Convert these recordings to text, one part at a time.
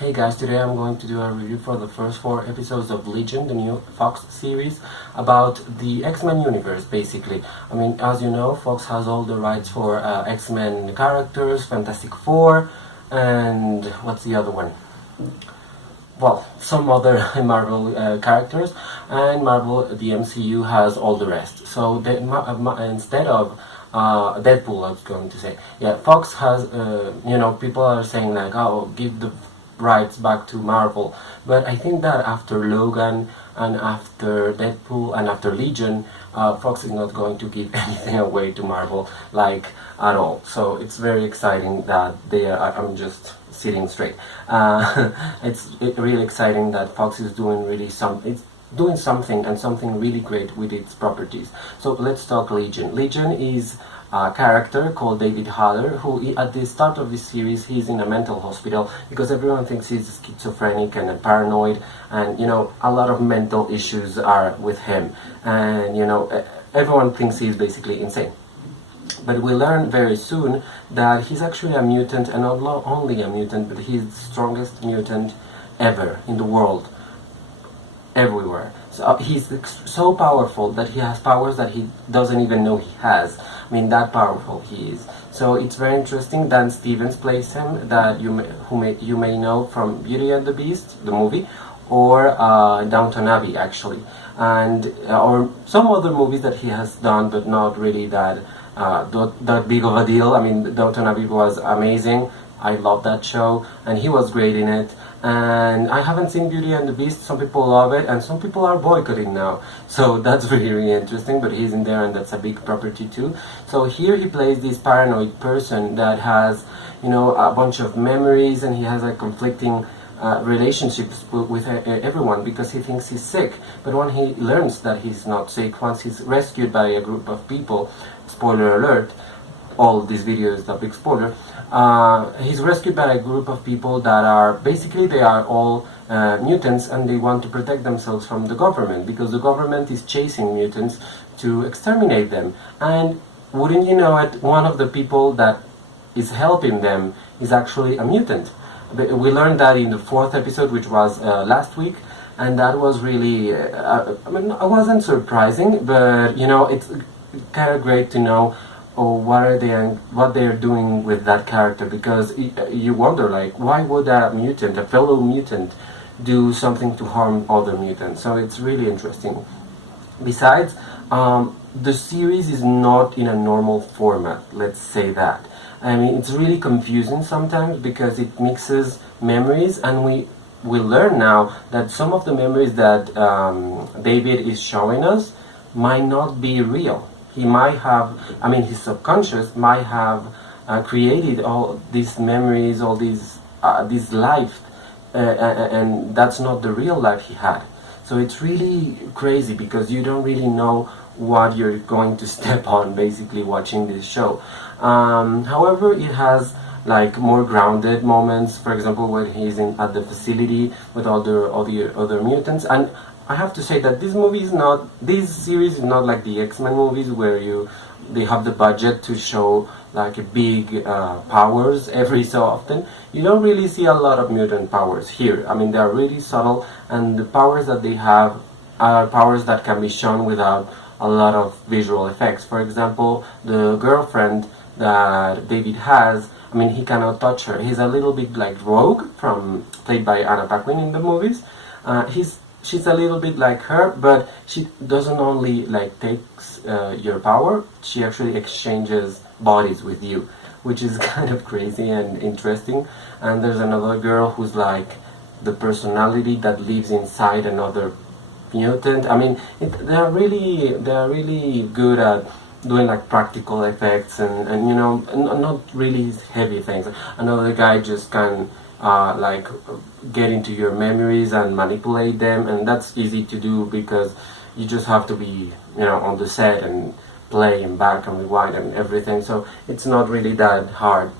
Hey guys, today I'm going to do a review for the first 4 episodes of Legion, the new Fox series, about the X-Men universe, basically. I mean, as you know, Fox has all the rights for X-Men characters, Fantastic Four, and what's the other one? Well, some other Marvel characters, and Marvel, the MCU, has all the rest. So instead of Deadpool, I was going to say, yeah, Fox has, people are saying like, oh, give the rights back to Marvel, but I think that after Logan and after Deadpool and after Legion, Fox is not going to give anything away to Marvel, like, at all. So it's very exciting that they are, I'm just sitting straight. It's really exciting that Fox is doing it's doing something and something really great with its properties. So let's talk Legion. Legion is a character called David Haller, who at the start of this series he's in a mental hospital because everyone thinks he's schizophrenic and paranoid, and a lot of mental issues are with him, and everyone thinks he's basically insane. But we learn very soon that he's actually a mutant, and not only a mutant, but he's the strongest mutant ever in the world, everywhere. So he's so powerful that he has powers that he doesn't even know he has. I mean, that powerful he is. So it's very interesting. Dan Stevens plays him, that you may know from Beauty and the Beast, the movie, or Downton Abbey, actually, and or some other movies that he has done, but not really that big of a deal. I mean, Downton Abbey was amazing. I love that show, and he was great in it. And I haven't seen Beauty and the Beast. Some people love it, and some people are boycotting now. So that's really, really interesting, but he's in there, and that's a big property too. So here he plays this paranoid person that has, a bunch of memories, and he has a conflicting relationships with everyone because he thinks he's sick. But when he learns that he's not sick, once he's rescued by a group of people, spoiler alert, all this video is a big spoiler, he's rescued by a group of people that are, basically they are all mutants, and they want to protect themselves from the government because the government is chasing mutants to exterminate them. And wouldn't you know it, one of the people that is helping them is actually a mutant. We learned that in the 4th episode, which was last week, and that was really, it wasn't surprising, but it's kind of great to know what they're doing with that character, because you wonder, like, why would a fellow mutant, do something to harm other mutants? So it's really interesting. Besides, the series is not in a normal format, let's say that. I mean, it's really confusing sometimes because it mixes memories, and we learn now that some of the memories that David is showing us might not be real. He might have, his subconscious might have created all these memories, all this life, and that's not the real life he had. So it's really crazy because you don't really know what you're going to step on, basically, watching this show. However, it has like more grounded moments. For example, when he's at the facility with all the other mutants. And I have to say that this series is not like the X-Men movies where they have the budget to show like a big powers every so often. You don't really see a lot of mutant powers here. I mean, they are really subtle, and the powers that they have are powers that can be shown without a lot of visual effects. For example, the girlfriend that David has, he cannot touch her. He's a little bit like Rogue, played by Anna Paquin in the movies. She's a little bit like her, but she doesn't only like takes your power, she actually exchanges bodies with you, which is kind of crazy and interesting. And there's another girl who's like the personality that lives inside another mutant. They are really good at doing like practical effects and not really heavy things. Another guy just can like get into your memories and manipulate them, and that's easy to do because you just have to be on the set and play and back and rewind and everything, so it's not really that hard.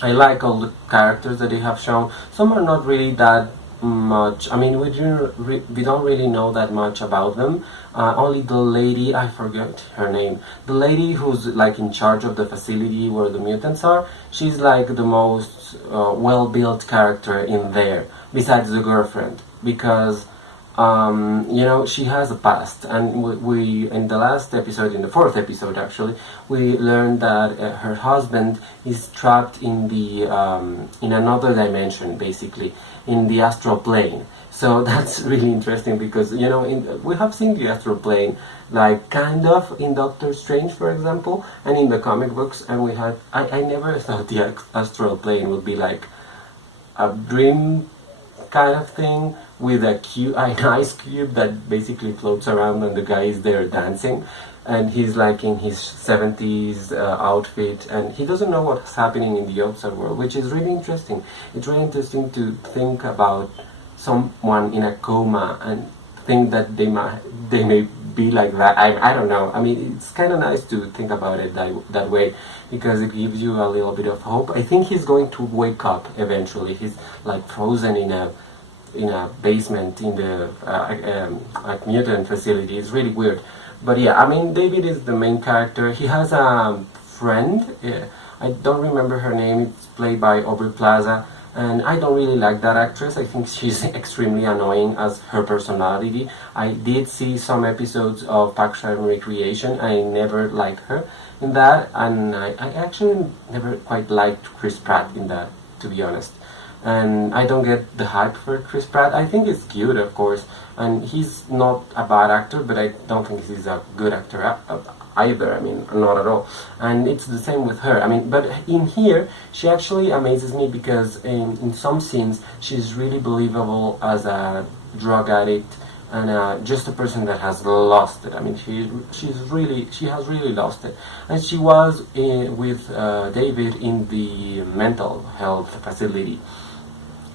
I like all the characters that they have shown. Some are not really that much. I mean, we don't really know that much about them. Only the lady, I forget her name, the lady who's like in charge of the facility where the mutants are, she's like the most well-built character in there, besides the girlfriend, because you know, she has a past, and we in the last episode, in the fourth episode actually, we learned that her husband is trapped in the in another dimension, basically in the astral plane. So that's really interesting because, you know, we have seen the astral plane like kind of in Doctor Strange, for example, and in the comic books, and I never thought the astral plane would be like a dream kind of thing with an ice cube that basically floats around and the guy is there dancing, and he's like in his 70s outfit, and he doesn't know what's happening in the outside world, which is really interesting. It's really interesting to think about someone in a coma and think that they may be like that. I don't know. I mean, it's kind of nice to think about it that way, because it gives you a little bit of hope. I think he's going to wake up eventually. He's like frozen in a basement in the like mutant facility. It's really weird. But yeah, I mean, David is the main character. He has a friend. I don't remember her name. It's played by Aubrey Plaza, and I don't really like that actress. I think she's extremely annoying as her personality. I did see some episodes of Parks and Recreation. I never liked her in that, and I actually never quite liked Chris Pratt in that, to be honest. And I don't get the hype for Chris Pratt. I think it's cute, of course, and he's not a bad actor, but I don't think he's a good actor either. I mean, not at all. And it's the same with her. I mean, but in here, she actually amazes me because in some scenes, she's really believable as a drug addict and just a person that has lost it. I mean, she has really lost it. And she was with David in the mental health facility.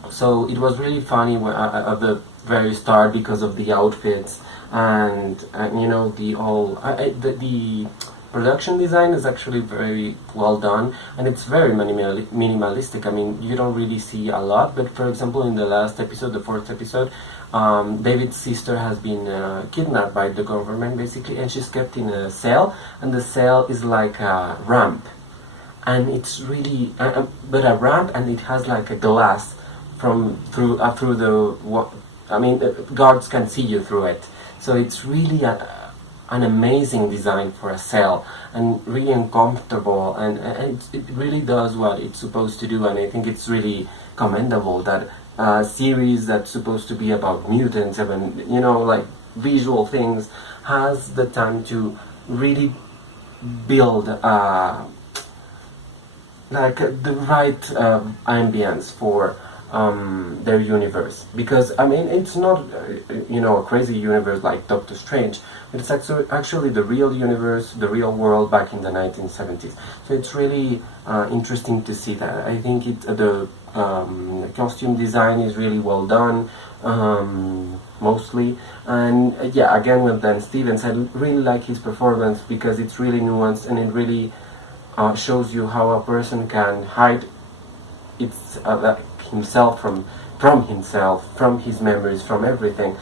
So it was really funny at the very start because of the outfits and you know, the production design is actually very well done, and it's very minimalistic. I mean, you don't really see a lot, but for example, in the last episode, the fourth episode, David's sister has been kidnapped by the government basically, and she's kept in a cell, and the cell is like a ramp, and it's really but a ramp, and it has like a glass through the I mean, guards can see you through it. So it's really an amazing design for a cell, and really uncomfortable, and it really does what it's supposed to do. And I think it's really commendable that a series that's supposed to be about mutants and, you know, like visual things, has the time to really build like the right ambience for their universe, because I mean, it's not you know, a crazy universe like Doctor Strange, but it's actually the real universe, the real world back in the 1970s. So it's really interesting to see that. I think the costume design is really well done, mostly, and yeah, again with Dan Stevens, I really like his performance because it's really nuanced, and it really shows you how a person can hide himself from himself, from his memories, from everything,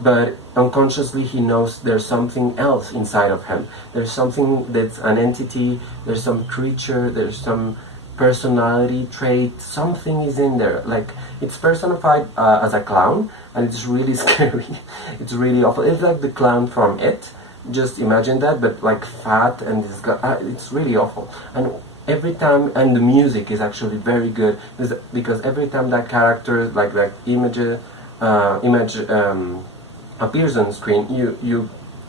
but unconsciously he knows there's something else inside of him. There's something that's an entity, there's some creature, there's some personality trait, something is in there. Like, it's personified as a clown, and it's really scary. It's really awful. It's like the clown from It. Just imagine that, but like fat, and it's really awful. And every time, and the music is actually very good, because every time that character like image appears on screen,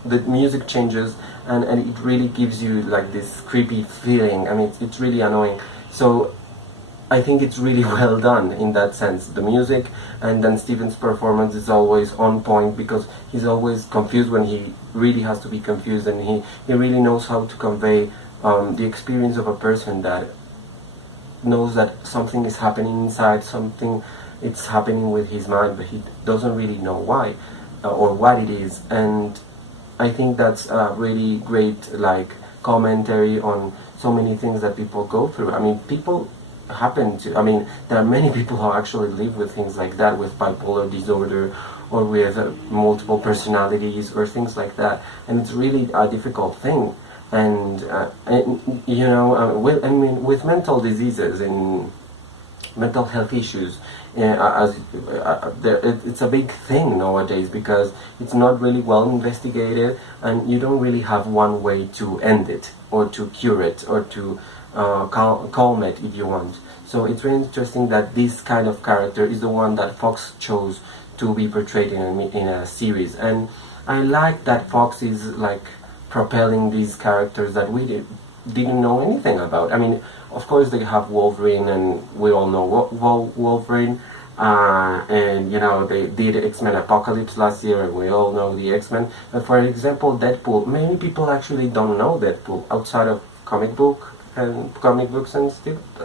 the music changes, and it really gives you like this creepy feeling. I mean, it's really annoying. So I think it's really well done in that sense, the music, and then Steven's performance is always on point, because he's always confused when he really has to be confused, and he really knows how to convey the experience of a person that knows that something is happening inside, something it's happening with his mind, but he doesn't really know why or what it is. And I think that's a really great like commentary on so many things that people go through. I mean, people happen to, I mean, there are many people who actually live with things like that, with bipolar disorder or with multiple personalities or things like that, and it's really a difficult thing. And you know, with mental diseases and mental health issues, it's a big thing nowadays, because it's not really well investigated, and you don't really have one way to end it or to cure it or to calm it, if you want. So it's very interesting that this kind of character is the one that Fox chose to be portrayed in a series. And I like that Fox is like propelling these characters that we didn't know anything about. I mean, of course they have Wolverine, and we all know Wolverine, and you know, they did X-Men Apocalypse last year, and we all know the X-Men. But for example, Deadpool, many people actually don't know Deadpool outside of comic books and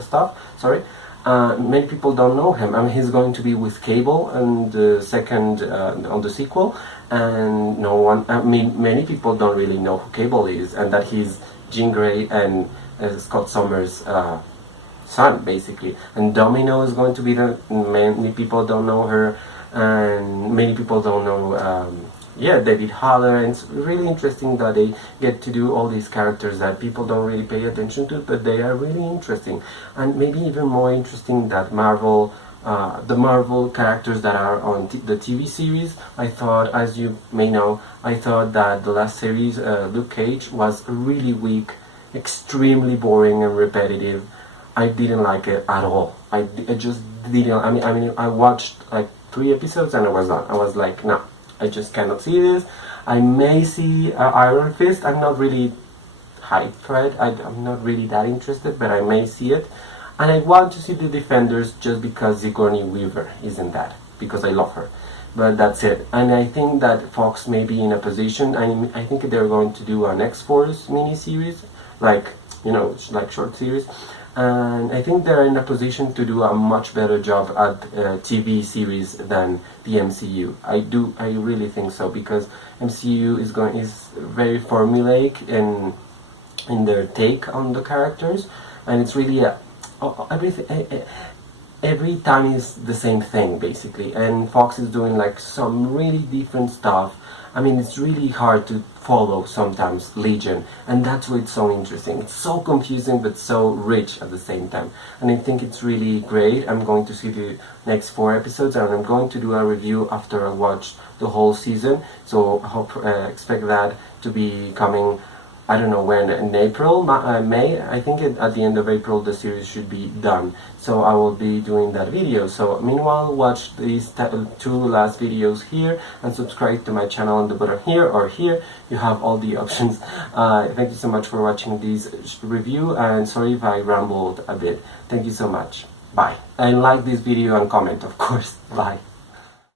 stuff. Sorry. Many people don't know him. I mean, he's going to be with Cable and the second on the sequel, and no one. I mean, many people don't really know who Cable is, and that he's Jean Grey and Scott Summers' son, basically. And Domino is going to be there. Many people don't know her, and many people don't know. David Haller, and it's really interesting that they get to do all these characters that people don't really pay attention to, but they are really interesting. And maybe even more interesting that Marvel, the Marvel characters that are on the TV series. I thought, as you may know, I thought that the last series, Luke Cage, was really weak, extremely boring and repetitive. I didn't like it at all. I just didn't. I mean, I watched like 3 episodes and I was done. I was like, no. I just cannot see this. I may see Iron Fist. I'm not really hyped for it. I'm not really that interested, but I may see it. And I want to see the Defenders just because Sigourney Weaver is in that, because I love her. But that's it. And I think that Fox may be in a position, I think they're going to do an X-Force miniseries, like, you know, like short series. And I think they're in a position to do a much better job at TV series than the MCU. I really think so, because MCU is very formulaic in their take on the characters, and it's really every time is the same thing basically. And Fox is doing like some really different stuff. I mean, it's really hard to follow sometimes Legion, and that's why it's so interesting. It's so confusing but so rich at the same time, and I think it's really great. I'm going to see the next 4 episodes, and I'm going to do a review after I watch the whole season. So expect that to be coming, I don't know when, in April, May. I think at the end of April the series should be done. So I will be doing that video. So meanwhile, watch these 2 last videos here and subscribe to my channel on the button here or here. You have all the options. Thank you so much for watching this review, and sorry if I rambled a bit. Thank you so much. Bye. And like this video and comment, of course. Bye.